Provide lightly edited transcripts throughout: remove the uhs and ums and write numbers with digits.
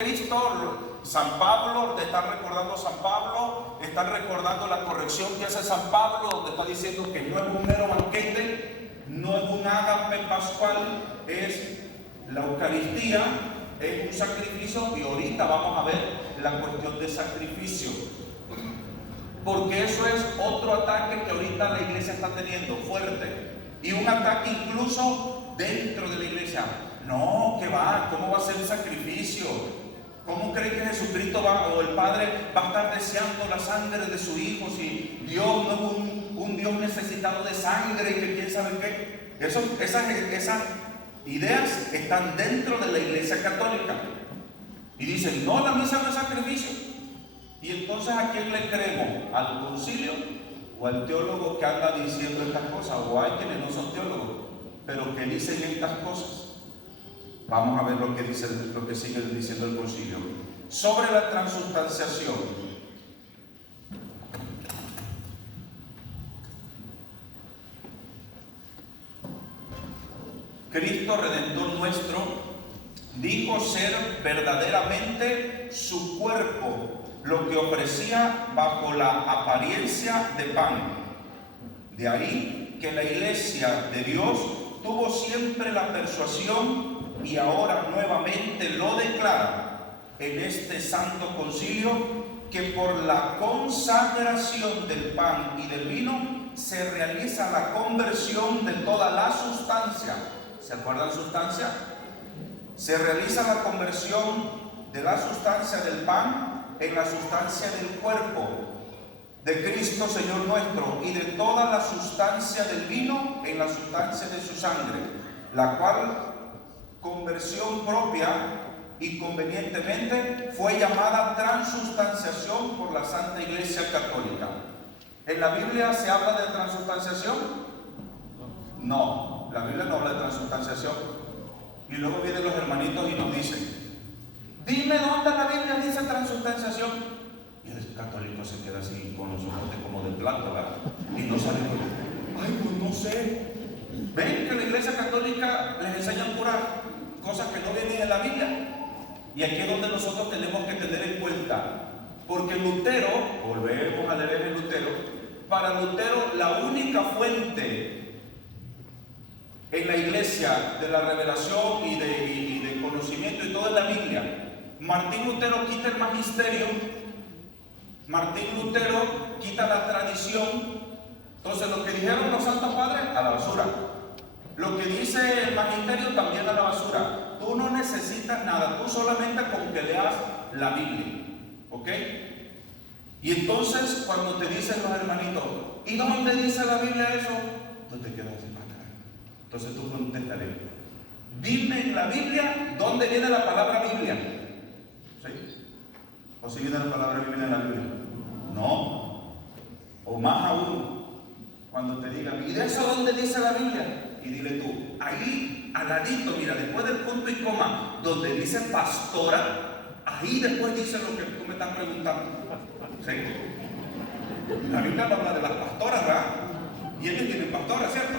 Cristo, San Pablo, te está recordando San Pablo, está recordando la corrección que hace San Pablo, donde está diciendo que no es un mero banquete, no es un ágape pascual, es la Eucaristía, es un sacrificio, y ahorita vamos a ver la cuestión de sacrificio, porque eso es otro ataque que ahorita la iglesia está teniendo fuerte, y un ataque incluso dentro de la iglesia. No, ¿qué va? ¿Cómo va a ser un sacrificio? ¿Cómo cree que Jesucristo o el Padre va a estar deseando la sangre de su Hijo si Dios no es un Dios necesitado de sangre y que quién sabe qué? Esas ideas están dentro de la iglesia católica. Y dicen, no, la misa no es sacrificio. Y entonces, ¿a quién le creemos? ¿Al concilio o al teólogo que anda diciendo estas cosas? O hay quienes no son teólogos, pero que dicen estas cosas. Vamos a ver lo que sigue diciendo el concilio. Sobre la transustanciación. Cristo Redentor nuestro dijo ser verdaderamente su cuerpo, lo que ofrecía bajo la apariencia de pan. De ahí que la iglesia de Dios tuvo siempre la persuasión, y ahora nuevamente lo declara en este santo concilio, que por la consagración del pan y del vino se realiza la conversión de toda la sustancia. ¿Se acuerdan sustancia? Se realiza la conversión de la sustancia del pan en la sustancia del cuerpo de Cristo Señor nuestro, y de toda la sustancia del vino en la sustancia de su sangre, la cual conversión propia y convenientemente fue llamada transustanciación por la Santa Iglesia Católica. ¿En la Biblia se habla de transustanciación? No, la Biblia no habla de transustanciación. Y luego vienen los hermanitos y nos dicen, dime dónde la Biblia dice transustanciación. Y el católico se queda así con los ojos como de plato, ¿verdad? Y no sabe, ay, pues no sé. Ven que la Iglesia Católica les enseñan puras cosas que no vienen en la Biblia. Y aquí es donde nosotros tenemos que tener en cuenta, porque Lutero, volvemos a leer en Lutero, para Lutero la única fuente en la iglesia de la revelación y de conocimiento y todo es la Biblia. Martín Lutero quita el magisterio, Martín Lutero quita la tradición. Entonces lo que dijeron los santos padres, a la basura. Lo que dice el magisterio también a la basura. Tú no necesitas nada, tú solamente con que leas la Biblia, ¿ok? Y entonces cuando te dicen los hermanitos, ¿y dónde dice la Biblia eso? Tú te quedas así, entonces tú contestaré, dime en la Biblia dónde viene la palabra Biblia. ¿Sí? ¿O si viene la palabra Biblia en la Biblia? No. O más aún, cuando te digan, ¿y de eso dónde dice la Biblia? Y dile tú, ahí al ladito, mira, después del punto y coma, donde dice pastora, ahí después dice lo que tú me estás preguntando. ¿Sí? La Biblia habla de las pastoras, ¿verdad? Y ellos tienen pastoras, ¿cierto?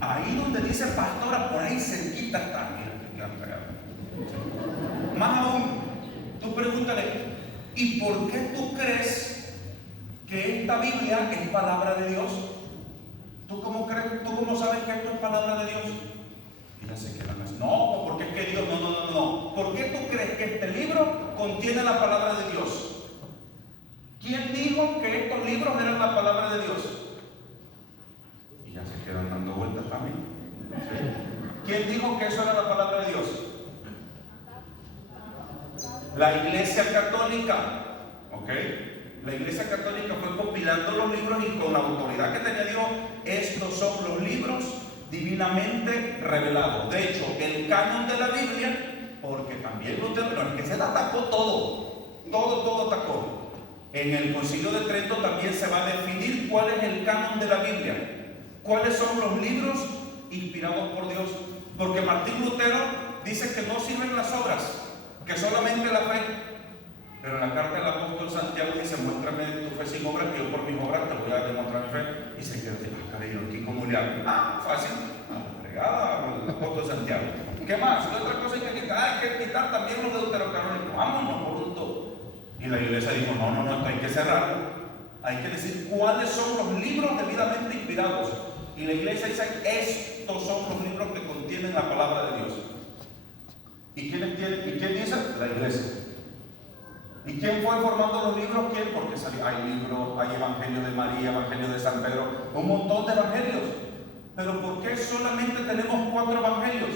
Ahí donde dice pastora, por ahí cerquita está. Mira, que quedan pegados. ¿Sí? Más aún, tú pregúntale, ¿y por qué tú crees que esta Biblia es palabra de Dios? ¿Tú cómo crees? ¿Tú cómo sabes que esto es palabra de Dios? Y ya se quedan así. No, porque es que Dios, no. ¿Por qué tú crees que este libro contiene la palabra de Dios? ¿Quién dijo que estos libros eran la palabra de Dios? Y ya se quedan dando vueltas también. ¿Sí? ¿Quién dijo que eso era la palabra de Dios? La Iglesia Católica. ¿Ok? La Iglesia Católica fue compilando los libros y con la autoridad que tenía Dios, estos son los libros divinamente revelados. De hecho, el canon de la Biblia, porque también Lutero, no es que se atacó todo atacó. En el Concilio de Trento también se va a definir cuál es el canon de la Biblia, cuáles son los libros inspirados por Dios, porque Martín Lutero dice que no sirven las obras, que solamente la fe. Pero en la carta del apóstol Santiago dice, muéstrame tu fe sin obras, que yo por mis obras te voy a demostrar mi fe. Y se queda así, caray, ¿aquí cómo le hago? Fácil. Fregada, el apóstol Santiago. ¿Qué más? ¿Qué otra cosa hay que quitar? Hay que quitar también los deuterocanónicos. Vámonos por un todo. Y la iglesia dijo, no, esto hay que cerrarlo. Hay que decir cuáles son los libros debidamente inspirados. Y la iglesia dice, estos son los libros que contienen la palabra de Dios. ¿Y quiénes tienen? ¿Y quién dice? La iglesia. ¿Y quién fue formando los libros? ¿Quién? Porque hay libros, hay Evangelio de María, Evangelio de San Pedro, un montón de evangelios. Pero ¿por qué solamente tenemos 4 evangelios?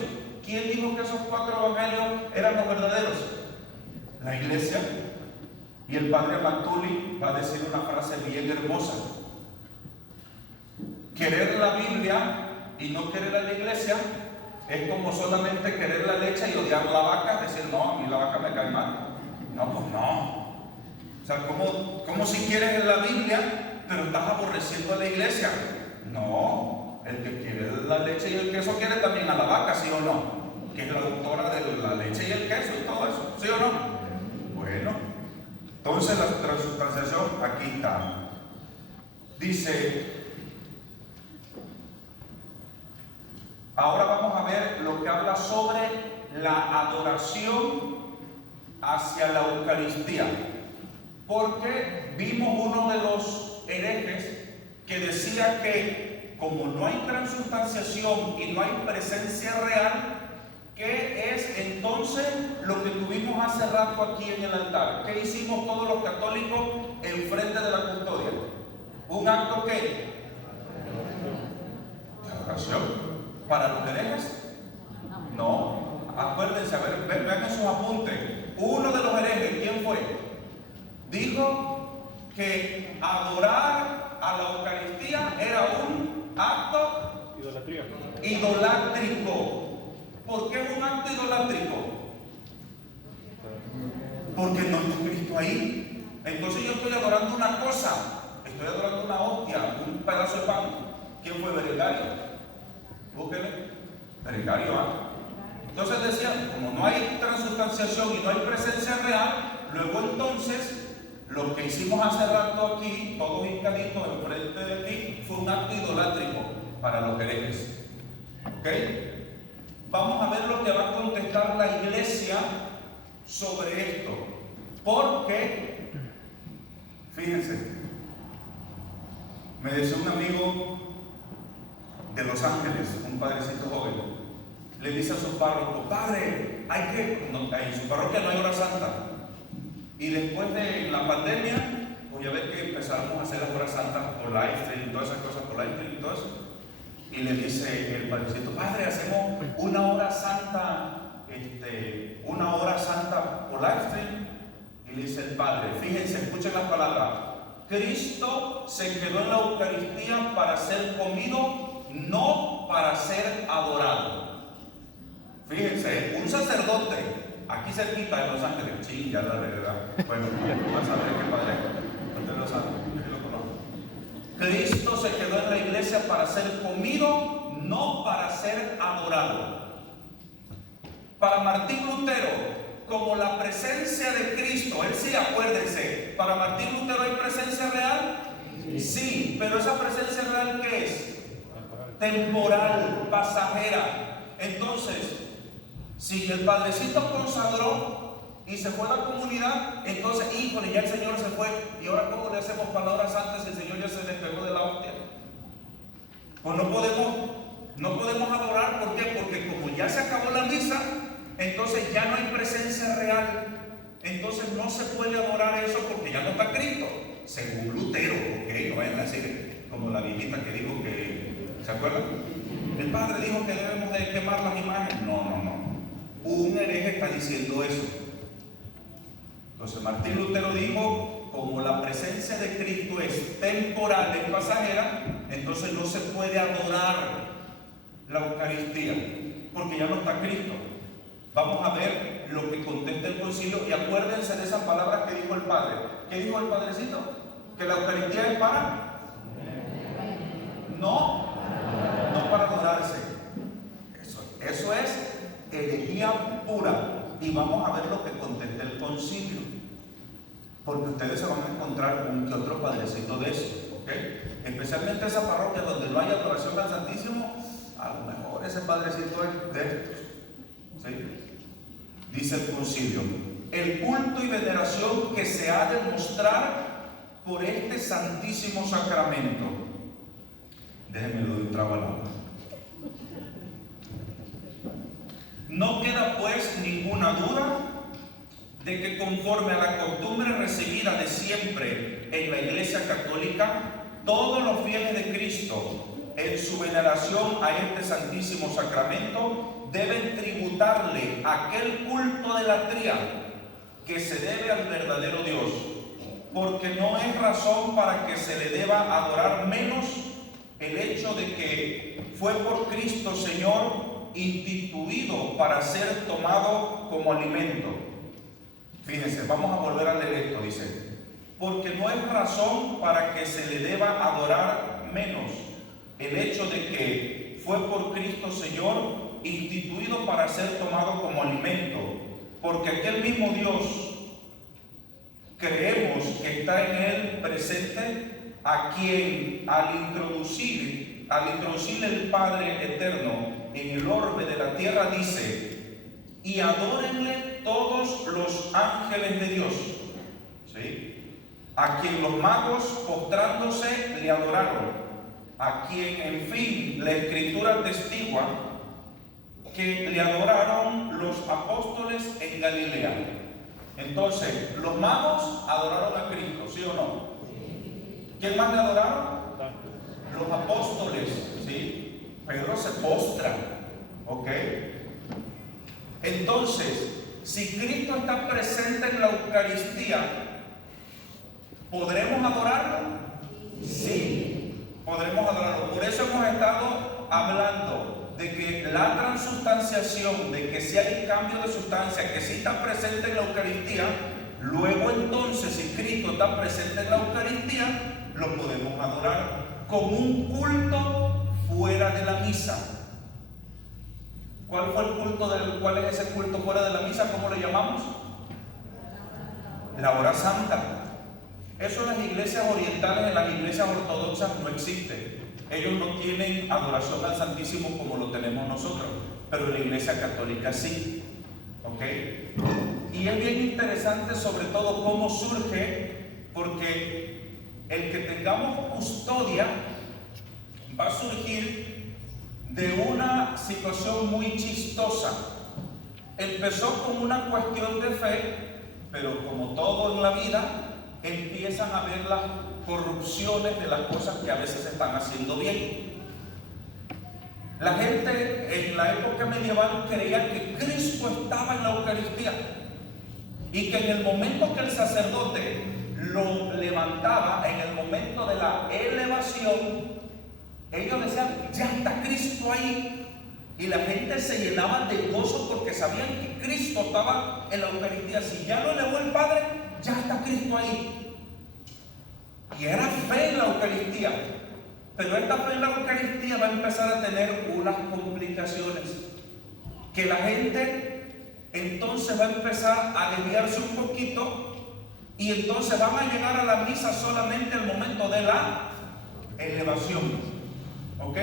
¿Quién dijo que esos 4 evangelios eran los verdaderos? La iglesia. Y el padre Matuli va a decir una frase bien hermosa. Querer la Biblia y no querer a la iglesia es como solamente querer la leche y odiar la vaca, decir, no, a mí la vaca me cae mal. No, pues no. O sea, como si quieres la Biblia, pero estás aborreciendo a la iglesia. No, el que quiere la leche y el queso quiere también a la vaca, ¿sí o no? Que es la autora de la leche y el queso y todo eso, ¿sí o no? Bueno, entonces la transubstanciación aquí está. Dice, ahora vamos a ver lo que habla sobre la adoración hacia la Eucaristía, porque vimos uno de los herejes que decía que como no hay transubstanciación y no hay presencia real, ¿qué es entonces lo que tuvimos hace rato aquí en el altar? ¿Qué hicimos todos los católicos en frente de la custodia? ¿Un acto qué? ¿De adoración? ¿Para los herejes? No. Acuérdense, a ver, vean esos apuntes. Uno de los herejes, ¿quién fue? Dijo que adorar a la Eucaristía era un acto idolátrico. ¿Por qué es un acto idolátrico? Porque no está Cristo ahí. Entonces yo estoy adorando una cosa, estoy adorando una hostia, un pedazo de pan. ¿Quién fue? Berengario. Búsquenle. Berengario, ¿ah? Entonces decían, como no hay transubstanciación y no hay presencia real, luego entonces lo que hicimos hace rato aquí, todos hincaditos enfrente de ti, fue un acto idolátrico para los herejes. ¿Ok? Vamos a ver lo que va a contestar la iglesia sobre esto. Porque, fíjense, me decía un amigo de Los Ángeles, un padrecito joven, le dice a su párroco, padre, en su parroquia no hay hora santa. Y después de la pandemia, pues ya ves que empezamos a hacer las horas santas por live stream y todas esas cosas por live stream y todo eso. Y le dice el padrecito, padre, hacemos una hora santa por live stream. Y le dice el padre, fíjense, escuchen las palabras, Cristo se quedó en la Eucaristía para ser comido, no para ser adorado. Fíjense, un sacerdote, aquí cerquita en Los Ángeles, sí, ya la verdad. Bueno, vas a ver qué padre, usted lo sabe, yo lo conozco. Cristo se quedó en la iglesia para ser comido, no para ser adorado. Para Martín Lutero, como la presencia de Cristo, él sí, acuérdense, para Martín Lutero hay presencia real, sí, pero esa presencia real ¿qué es? Temporal, pasajera. Entonces, si el padrecito consagró y se fue a la comunidad, entonces, híjole, ya el Señor se fue, y ahora ¿cómo le hacemos palabras santas si el Señor ya se despegó de la hostia? Pues no podemos adorar, ¿por qué? Porque como ya se acabó la misa, entonces ya no hay presencia real, entonces no se puede adorar eso porque ya no está Cristo, según Lutero, ¿ok? No vayan a decir como la viejita que dijo que, ¿se acuerdan? El padre dijo que debemos de quemar las imágenes. No. Un hereje está diciendo eso. Entonces Martín Lutero dijo, como la presencia de Cristo es temporal, es pasajera, entonces no se puede adorar la Eucaristía, porque ya no está Cristo. Vamos a ver lo que contesta el concilio y acuérdense de esas palabras que dijo el padre. ¿Qué dijo el padrecito? Que la Eucaristía es para... No para adorarse. Eso es herejía pura. Y vamos a ver lo que contesta el concilio, porque ustedes se van a encontrar un que otro padrecito de eso, ¿ok? Especialmente esa parroquia donde no hay adoración al Santísimo, a lo mejor ese padrecito es de estos. ¿sí? Dice el concilio: el culto y veneración que se ha de mostrar por este santísimo sacramento. Déjenme doy un trago al agua. No queda pues ninguna duda de que conforme a la costumbre recibida de siempre en la Iglesia Católica, todos los fieles de Cristo, en su veneración a este santísimo sacramento, deben tributarle aquel culto de latría que se debe al verdadero Dios, porque no es razón para que se le deba adorar menos el hecho de que fue por Cristo Señor instituido para ser tomado como alimento. Fíjense, vamos a volver a leer esto. Dice: porque no es razón para que se le deba adorar menos el hecho de que fue por Cristo Señor instituido para ser tomado como alimento, porque aquel mismo Dios creemos que está en él presente, a quien al introducir el Padre eterno en el orbe de la tierra dice: y adórenle todos los ángeles de Dios, ¿sí? A quien los magos postrándose le adoraron, a quien en fin la Escritura atestigua que le adoraron los apóstoles en Galilea. Entonces, los magos adoraron a Cristo, ¿sí o no? ¿Quién más le adoraron? Los apóstoles, ¿sí? Pedro se postra, ¿ok? Entonces, si Cristo está presente en la Eucaristía, ¿podremos adorarlo? Sí, podremos adorarlo. Por eso hemos estado hablando de que la transubstanciación, de que si hay cambio de sustancia, que si está presente en la Eucaristía, luego entonces, si Cristo está presente en la Eucaristía, lo podemos adorar como un culto fuera de la misa. ¿Cuál fue el culto cuál es ese culto fuera de la misa? ¿Cómo lo llamamos? La hora santa. Eso en las iglesias orientales, en las iglesias ortodoxas no existe. Ellos no tienen adoración al Santísimo como lo tenemos nosotros, pero en la iglesia católica sí. ¿Ok? Y es bien interesante sobre todo cómo surge, porque el que tengamos custodia va a surgir de una situación muy chistosa. Empezó como una cuestión de fe, pero como todo en la vida, empiezan a ver las corrupciones de las cosas que a veces se están haciendo bien. La gente en la época medieval creía que Cristo estaba en la Eucaristía y que en el momento que el sacerdote lo levantaba, en el momento de la elevación, ellos decían: ya está Cristo ahí. Y la gente se llenaba de gozo porque sabían que Cristo estaba en la Eucaristía. Si ya lo elevó el Padre, ya está Cristo ahí. Y era fe en la Eucaristía. Pero esta fe en la Eucaristía va a empezar a tener unas complicaciones. Que la gente entonces va a empezar a desviarse un poquito. Y entonces van a llegar a la misa solamente al momento de la elevación. ¿Ok?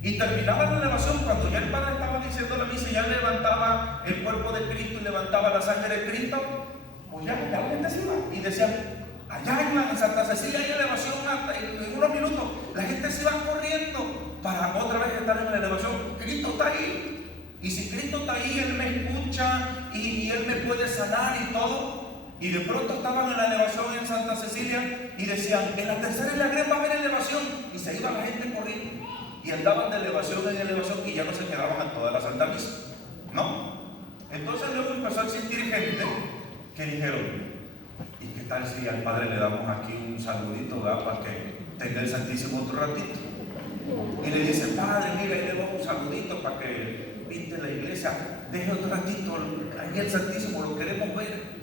Y terminaba la elevación cuando ya el Padre estaba diciendo la misa y ya levantaba el cuerpo de Cristo y levantaba la sangre de Cristo. Pues ya la gente se iba y decían: allá en Santa Cecilia hay elevación en unos minutos. La gente se iba corriendo para otra vez estar en la elevación. Cristo está ahí. Y si Cristo está ahí, Él me escucha y Él me puede sanar y todo. Y de pronto estaban en la elevación en Santa Cecilia y decían: en la tercera y la gran va a haber elevación. Y se iba la gente corriendo. Y andaban de elevación en elevación y ya no se quedaban a toda la Santa Misa. ¿No? Entonces luego empezó a existir gente que dijeron: ¿y qué tal si al Padre le damos aquí un saludito, ¿verdad? Para que tenga el Santísimo otro ratito? Y le dice: Padre, mira, ahí le damos un saludito para que viste la iglesia, deje otro ratito, ahí el Santísimo lo queremos ver.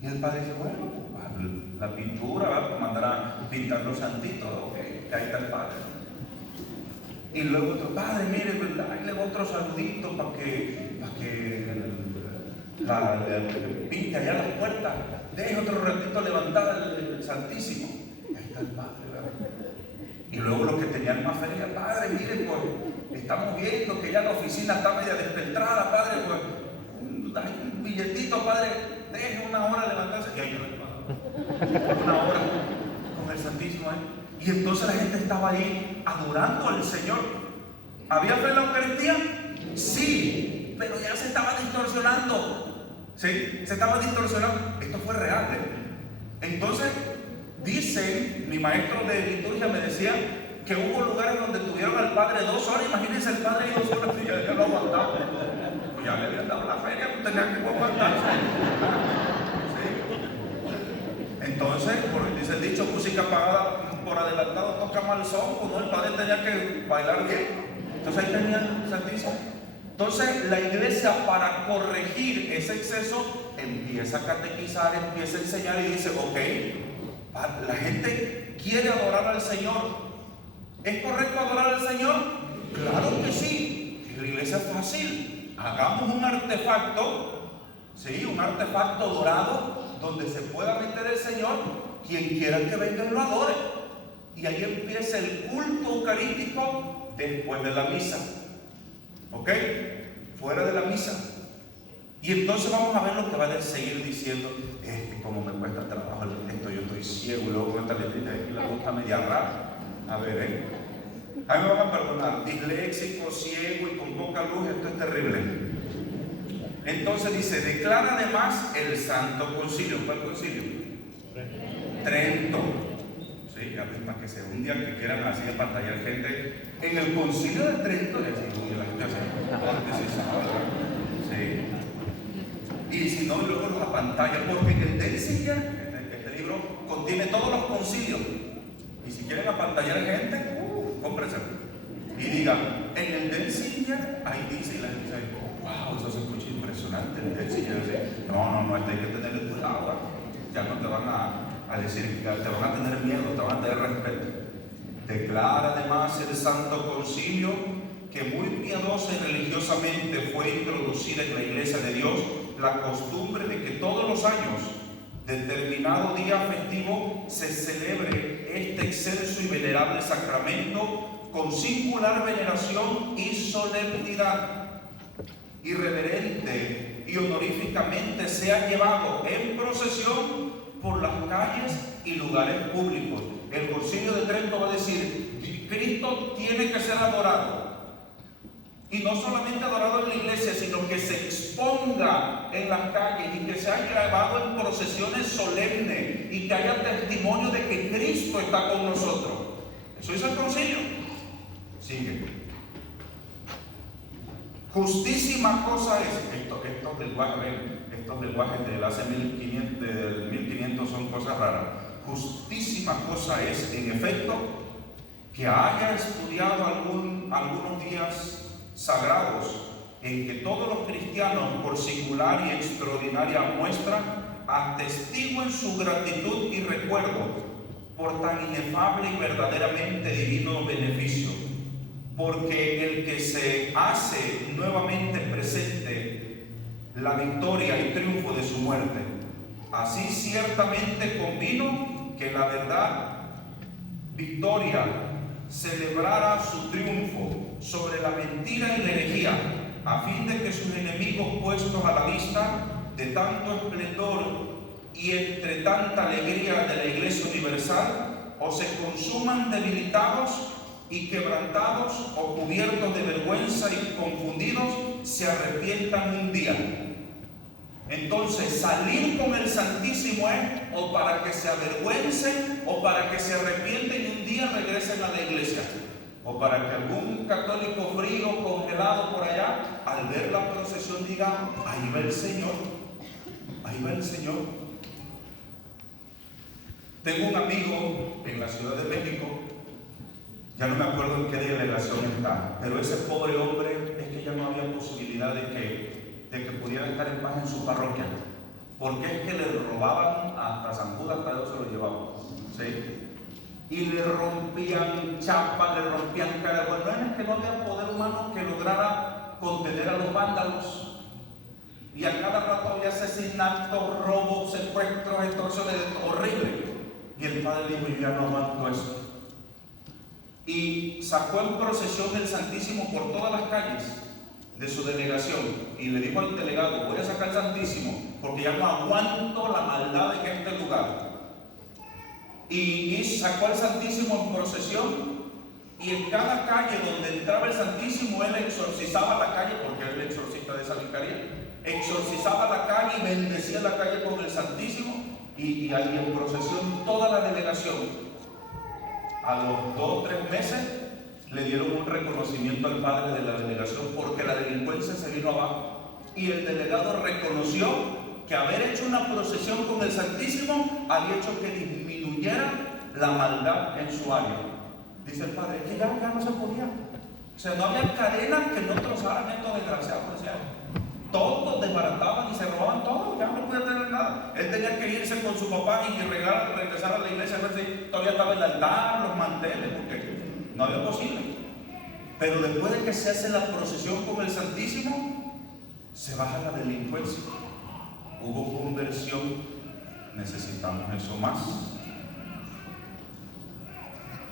Y el Padre dice: bueno, la pintura, ¿verdad? Mandar a pintar los santitos, ok, que ahí está el Padre. Y luego otro: Padre, mire, ¿verdad? Ahí le doy otro saludito para que pinte allá las puertas, deje otro ratito levantada el Santísimo. Y ahí está el Padre, ¿verdad? Y luego los que tenían más fe, Padre, mire, pues estamos viendo que ya la oficina está media despeltrada, padre, pues, un billetito, padre, deje una hora levantarse. Y ahí una hora con el Santísimo, Y entonces la gente estaba ahí adorando al Señor. ¿Había fe en la Eucaristía? Sí, pero ya se estaba distorsionando. ¿Sí? Se estaba distorsionando. Esto fue real, Entonces, dicen, mi maestro de liturgia me decía que hubo lugares donde tuvieron al Padre 2 horas. Imagínense el Padre y 2 horas y ya lo aguantaba. Pues ya le habían dado la feria, pues tenía que aguantarse. ¿Sí? Entonces, dice el dicho, música pagada por adelantado toca mal son, pues no, el Padre tenía que bailar bien. Entonces ahí tenía el Santísimo. Entonces la iglesia, para corregir ese exceso, empieza a catequizar, empieza a enseñar y dice, ok, la gente quiere adorar al Señor. ¿Es correcto adorar al Señor? Claro que sí. En la iglesia es fácil. Hagamos un artefacto, ¿sí? Un artefacto dorado donde se pueda meter el Señor. Quien quiera que venga lo adore. Y ahí empieza el culto eucarístico después de la misa. ¿Ok? Fuera de la misa. Y entonces vamos a ver lo que va a seguir diciendo. Como me cuesta trabajo esto, yo estoy ciego, luego con esta letrita de aquí la gusta media rara. A ver, a mí me van a perdonar, disléxico, ciego y con poca luz, esto es terrible. Entonces dice, declara además el Santo Concilio. ¿Cuál concilio? Trento. Sí, para que sea un día que quieran así de pantallar gente. En el Concilio de Trento, la gente hace, sí. Y si no, luego los apantalla, porque en el Denzinger, este libro contiene todos los concilios. Y si quieren apantallar gente, cómprense. Y digan, en el Denzinger, ahí dice, y la gente dice, wow, eso se escucha impresionante. El Denzinger dice, no, esto hay que tener cuidado. Ya no te van a decir, te van a tener miedo, te van a tener respeto. Declara además el Santo Concilio que muy piadosa y religiosamente fue introducida en la Iglesia de Dios la costumbre de que todos los años, determinado día festivo, se celebre este excelso y venerable sacramento con singular veneración y solemnidad. Irreverente y honoríficamente sea llevado en procesión por las calles y lugares públicos. El Concilio de Trento va a decir, Cristo tiene que ser adorado. Y no solamente adorado en la iglesia, sino que se exponga en las calles y que sea llevado en procesiones solemnes y que haya testimonio de que Cristo está con nosotros. Eso es el concilio. Sigue. Justísima cosa es, estos lenguajes del hace 1500 son cosas raras. Justísima cosa es, en efecto, que haya estudiado algunos días sagrados en que todos los cristianos, por singular y extraordinaria muestra, atestiguen su gratitud y recuerdo por tan inefable y verdaderamente divino beneficio, porque el que se hace nuevamente presente la victoria y triunfo de su muerte, así ciertamente convino que la verdad victoria celebrara su triunfo sobre la mentira y la herejía, a fin de que sus enemigos, puestos a la vista de tanto esplendor y entre tanta alegría de la Iglesia universal, o se consuman debilitados y quebrantados, o cubiertos de vergüenza y confundidos, se arrepientan un día. Entonces, salir con el Santísimo es o para que se avergüencen o para que se arrepienten y un día regresen a la iglesia, o para que algún católico frío, congelado por allá, al ver la procesión diga, ahí va el Señor, ahí va el Señor. Tengo un amigo en la Ciudad de México, ya no me acuerdo en qué delegación está, pero ese pobre hombre es que ya no había posibilidad de que pudiera estar en paz en su parroquia, porque es que le robaban hasta San Judas, hasta Dios se lo llevaban, ¿sí? Y le rompían chapas, le rompían cara. Bueno, es que no había poder humano que lograra contener a los vándalos, y a cada rato había asesinatos, robos, secuestros, extorsiones, horrible. Y el padre dijo, yo ya no aguanto eso. y sacó en procesión el Santísimo por todas las calles de su delegación y le dijo al delegado: voy a sacar el Santísimo porque ya no aguanto la maldad en este lugar. Y sacó el Santísimo en procesión, y en cada calle donde entraba el Santísimo él exorcizaba la calle, porque era el exorcista de San Vicaría. Exorcizaba la calle y bendecía la calle con el Santísimo, y ahí en procesión toda la delegación. A los 2 o 3 meses le dieron un reconocimiento al padre de la delegación porque la delincuencia se vino abajo, y el delegado reconoció que haber hecho una procesión con el Santísimo había hecho que disminuyera la maldad en su área. Dice el padre: es que ya no se podía, o sea, no había cadenas que no trozaran estos desgraciados. O sea, todos desbarataban y se robaban todo, ya no podía tener nada. Él tenía que irse con su papá y regresar a la iglesia a ver si todavía estaba el altar, los manteles, porque no había posible. Pero después de que se hace la procesión con el Santísimo, se baja la delincuencia. Hubo conversión. Necesitamos eso más.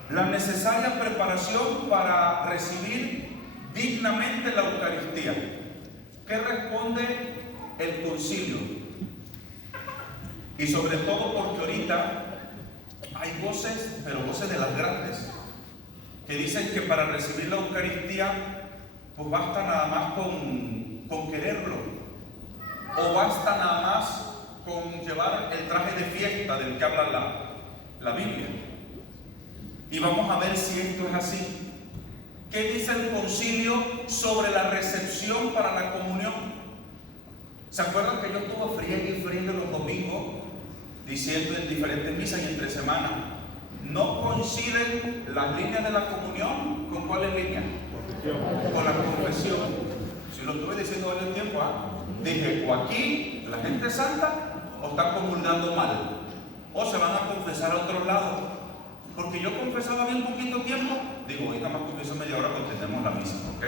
La necesaria preparación para recibir dignamente la Eucaristía. ¿Qué responde el concilio? Y sobre todo porque ahorita hay voces, pero voces de las grandes, que dicen que para recibir la Eucaristía pues basta nada más con quererlo, o basta nada más con llevar el traje de fiesta del que habla la Biblia. Y vamos a ver si esto es así. ¿Qué dice el concilio sobre la recepción para la comunión? ¿Se acuerdan que yo estuve friegue los domingos diciendo en diferentes misas y entre semanas? ¿No coinciden las líneas de la comunión con cuáles líneas? Con la confesión. Si lo estuve diciendo varios tiempo, dije: o aquí la gente es santa o está comulgando mal, o se van a confesar a otro lado. Porque yo confesaba bien poquito tiempo, digo, hoy nada más confieso media hora porque tenemos la misa, ¿ok?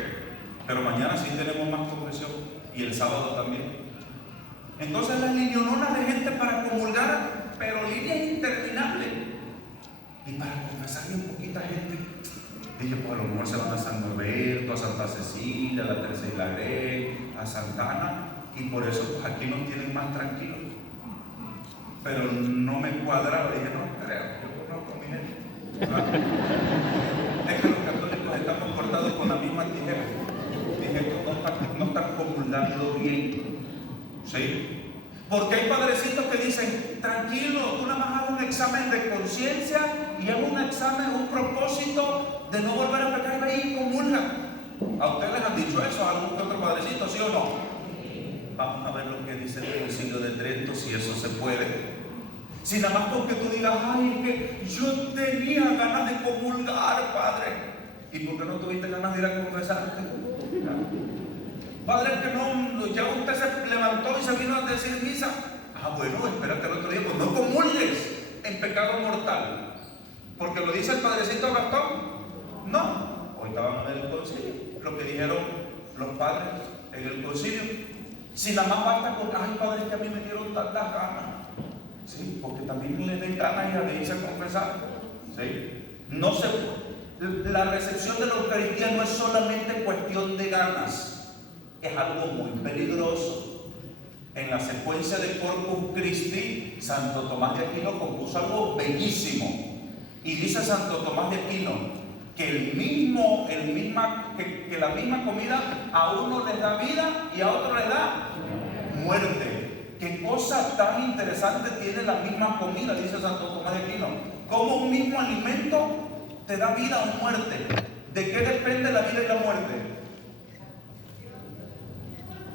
Pero mañana sí tenemos más confesión, y el sábado también. Entonces las lineononas de gente para comulgar, pero líneas interminables. Y para confesar bien poquita gente. Dije, pues a lo mejor se van a San Norberto, a Santa Cecilia, a la Teresa y la Grey, a Santa Ana, y por eso pues aquí nos tienen más tranquilos. Pero no me cuadraba, dije, no creo, yo conozco a mi gente. Es que los católicos estamos cortados con la misma tijera. Dije, no están comulgando bien. ¿Sí? Porque hay padrecitos que dicen: tranquilo, tú nada más haz un examen de conciencia y haz un examen, un propósito de no volver a pecar, ahí y comulga. ¿A ustedes les han dicho eso a algún otro padrecito, sí o no? Vamos a ver lo que dice el Concilio de Trento, si eso se puede. Si nada más porque tú digas: ay, es que yo tenía ganas de comulgar, padre. ¿Y por qué no tuviste ganas de ir a confesarte? Padre, que no, ya usted se levantó y se vino a decir misa. Bueno, espérate el otro día, pues no comulgues en pecado mortal. Porque lo dice el padrecito Gastón. No, ahorita vamos a ver el concilio, lo que dijeron los padres en el concilio. Si nada más basta con: ay, padre, es que a mí me dieron tantas ganas. Sí, porque también les den ganas de irse a confesar. ¿Sí? La recepción de la Eucaristía no es solamente cuestión de ganas. Es algo muy peligroso. En la secuencia de Corpus Christi, Santo Tomás de Aquino compuso algo bellísimo. Y dice Santo Tomás de Aquino que que la misma comida a uno les da vida y a otro les da muerte. Qué cosa tan interesante tiene la misma comida, dice Santo Tomás de Aquino. ¿Cómo un mismo alimento te da vida o muerte? ¿De qué depende la vida y la muerte?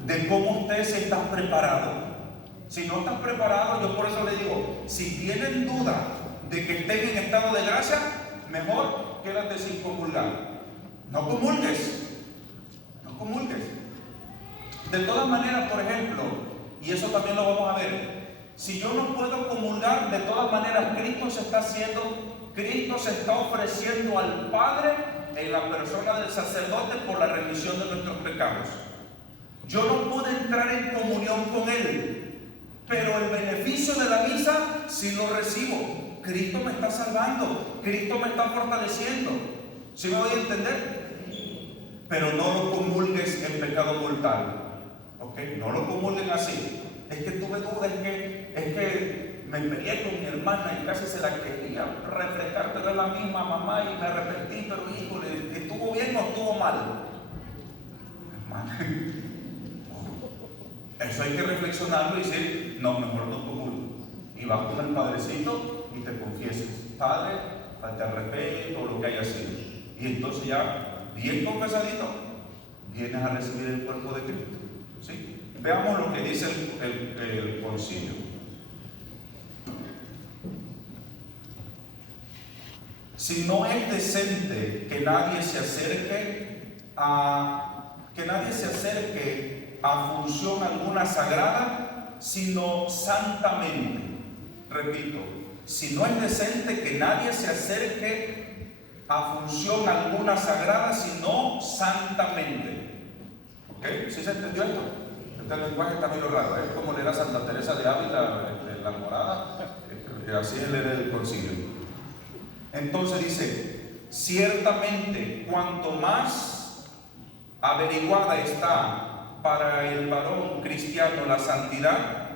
De cómo usted se está preparado. Si no estás preparado, yo por eso le digo: si tienen duda de que estén en estado de gracia, mejor quédate sin comulgar. No comulgues. No comulgues. De todas maneras, por ejemplo, y eso también lo vamos a ver, si yo no puedo comulgar, de todas maneras Cristo se está ofreciendo al Padre en la persona del sacerdote por la remisión de nuestros pecados. Yo no pude entrar en comunión con Él, pero el beneficio de la misa sí lo recibo. Cristo me está salvando, Cristo me está fortaleciendo. ¿Sí me voy a entender? Pero no lo comulgues en pecado mortal. ¿Ok? No lo comulguen así. Es que tuve dudas, es que me peleé con mi hermana y casi se la quería refrescar, pero es la misma mamá y me arrepentí, pero híjole, ¿estuvo bien o estuvo mal? Hermana, eso hay que reflexionarlo y decir, no, mejor no comulgo. Y vas con el padrecito y te confiesas, Padre, falta el respeto o lo que haya sido. Y entonces ya, bien confesadito, vienes a recibir el cuerpo de Cristo. ¿Sí? Veamos lo que dice el concilio. Si no es decente que nadie se acerque a función alguna sagrada, sino santamente. Repito, si no es decente que nadie se acerque a función alguna sagrada, sino santamente. ¿Ok? ¿Sí se entendió esto? Este lenguaje está medio raro, es como leer a Santa Teresa de Ávila, la Morada, así es leer el concilio. Entonces dice, ciertamente cuanto más averiguada está para el varón cristiano la santidad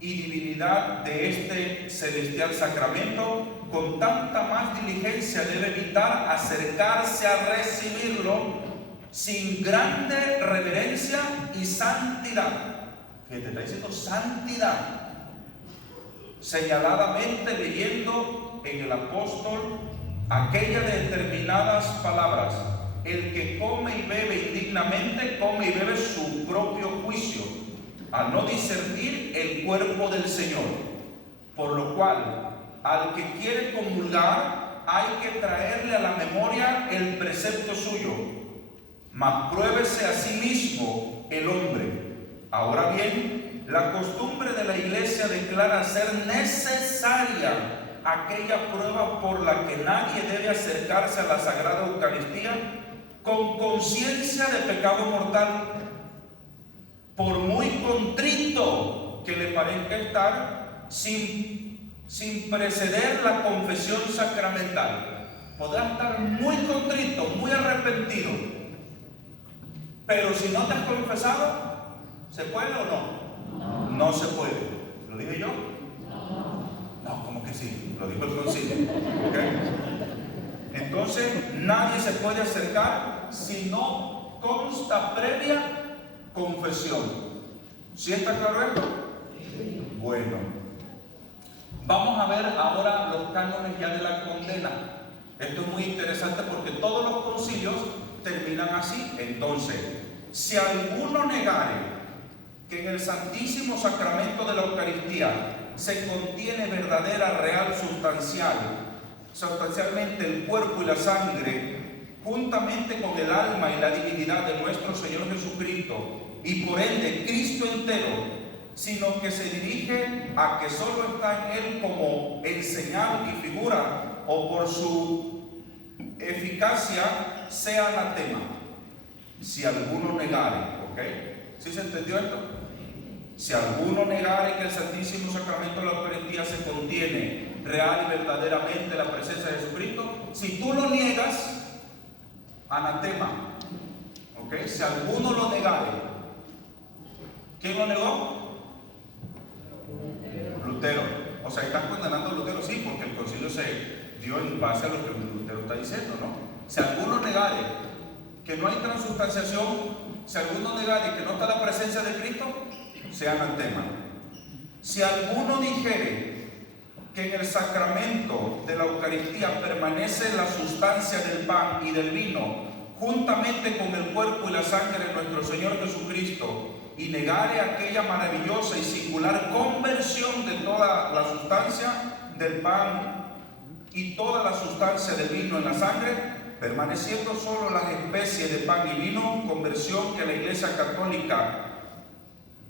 y divinidad de este celestial sacramento, con tanta más diligencia debe evitar acercarse a recibirlo sin grande reverencia y santidad. Fíjate, está diciendo santidad, señaladamente leyendo en el apóstol aquellas determinadas palabras: el que come y bebe indignamente, come y bebe su propio juicio, al no discernir el cuerpo del Señor. Por lo cual, al que quiere comulgar, hay que traerle a la memoria el precepto suyo, mas pruébese a sí mismo el hombre. Ahora bien, la costumbre de la Iglesia declara ser necesaria aquella prueba por la que nadie debe acercarse a la Sagrada Eucaristía con conciencia de pecado mortal, por muy contrito que le parezca estar, sin preceder la confesión sacramental. Podrá estar muy contrito, muy arrepentido, pero si no te has confesado, ¿se puede o no? No se puede. ¿Lo dije yo? No, ¿cómo que sí? Lo dijo el concilio. ¿Okay? Entonces, nadie se puede acercar si no consta previa confesión. ¿Sí está claro esto? Bueno, vamos a ver ahora los cánones ya de la condena. Esto es muy interesante porque todos los concilios terminan así. Entonces, si alguno negare que en el Santísimo Sacramento de la Eucaristía se contiene verdadera, real, sustancialmente el cuerpo y la sangre, juntamente con el alma y la divinidad de nuestro Señor Jesucristo, y por ende Cristo entero, sino que se dirige a que solo está en Él como en señal y figura, o por su eficacia, sea anatema. Si alguno negare, ¿ok? ¿Sí se entendió esto? Si alguno negare que el Santísimo Sacramento de la Eucaristía se contiene real y verdaderamente la presencia de Jesucristo, si tú lo niegas, anatema. ¿Ok? Si alguno lo negare, ¿quién lo negó? Lutero. O sea, estás condenando a Lutero, sí, porque el concilio se dio en base a lo que Lutero está diciendo, ¿no? Si alguno negare que no hay transubstanciación, si alguno negare que no está la presencia de Cristo, sea anatema. Si alguno dijere que en el sacramento de la Eucaristía permanece la sustancia del pan y del vino, juntamente con el cuerpo y la sangre de nuestro Señor Jesucristo, y negare aquella maravillosa y singular conversión de toda la sustancia del pan y toda la sustancia del vino en la sangre, permaneciendo solo las especies de pan y vino, conversión que la Iglesia Católica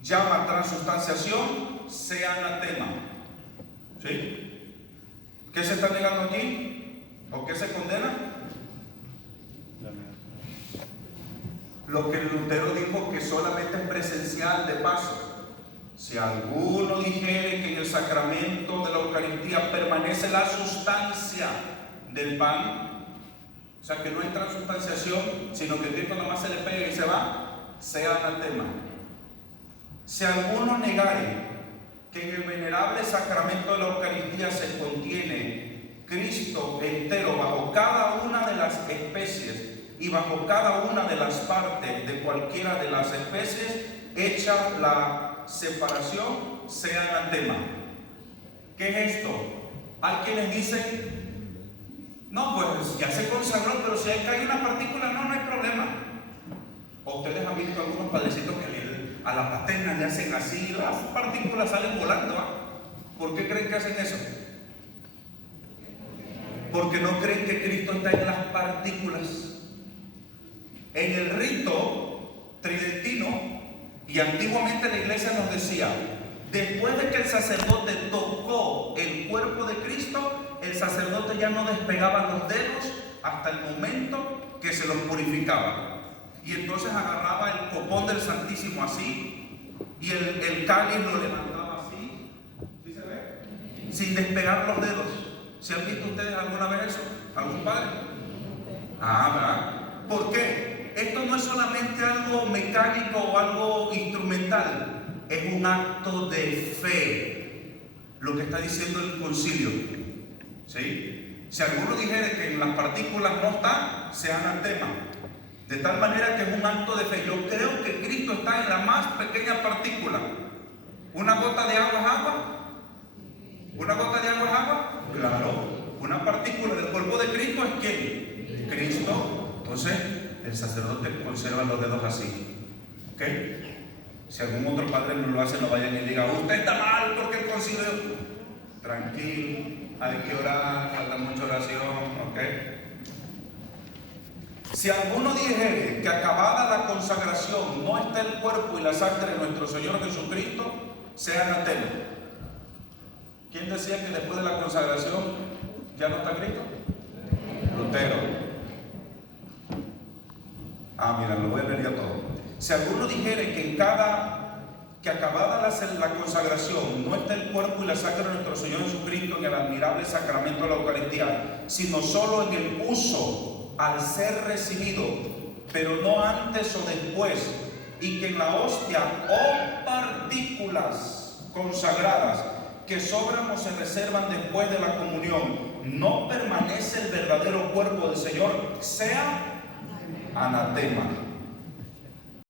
llama transubstanciación, sea anatema. ¿Sí? ¿Qué se está negando aquí? ¿O qué se condena? Lo que Lutero dijo, que solamente es presencial de paso. Si alguno dijere que en el sacramento de la Eucaristía permanece la sustancia del pan, sea que no hay transustanciación, sino que Cristo nomás se le pega y se va, sea anatema. Si alguno negare que en el venerable sacramento de la Eucaristía se contiene Cristo entero bajo cada una de las especies y bajo cada una de las partes de cualquiera de las especies, hecha la separación, sea anatema. ¿Qué es esto? Hay quienes dicen, no, pues ya se consagró, pero si hay que hay una partícula, no hay problema. ¿O ustedes han visto algunos padrecitos que a la paterna le hacen así, las partículas salen volando? ¿Por qué creen que hacen eso? Porque no creen que Cristo está en las partículas. En el rito tridentino, y antiguamente la iglesia nos decía, después de que el sacerdote tocó el cuerpo de Cristo, el sacerdote ya no despegaba los dedos hasta el momento que se los purificaba. Y entonces agarraba el copón del Santísimo así, y el cáliz lo levantaba así, ¿sí se ve? Sin despegar los dedos. ¿Se han visto ustedes alguna vez eso? ¿Algún padre? ¿Verdad? ¿Por qué? Esto no es solamente algo mecánico o algo instrumental, es un acto de fe, lo que está diciendo el concilio. ¿Sí? Si alguno dijera que en las partículas no está, sea anatema. De tal manera que es un acto de fe. Yo creo que Cristo está en la más pequeña partícula. ¿Una gota de agua es agua? ¿Una gota de agua es agua? Claro. Una partícula del cuerpo de Cristo es ¿quién? Cristo. Entonces, el sacerdote conserva los dedos así. ¿Ok? Si algún otro padre no lo hace, no vayan y digan, usted está mal porque el concilio. Tranquilo, hay que orar, falta mucha oración. ¿Ok? Si alguno dijere que acabada la consagración no está el cuerpo y la sangre de nuestro Señor Jesucristo, sea anatema. ¿Quién decía que después de la consagración ya no está Cristo? Lutero. Mira, lo voy a leer ya todo. Si alguno dijere que acabada la consagración no está el cuerpo y la sangre de nuestro Señor Jesucristo en el admirable sacramento de la Eucaristía, sino solo en el uso al ser recibido, pero no antes o después, y que en la hostia o partículas consagradas que sobran o se reservan después de la comunión no permanece el verdadero cuerpo del Señor, sea anatema.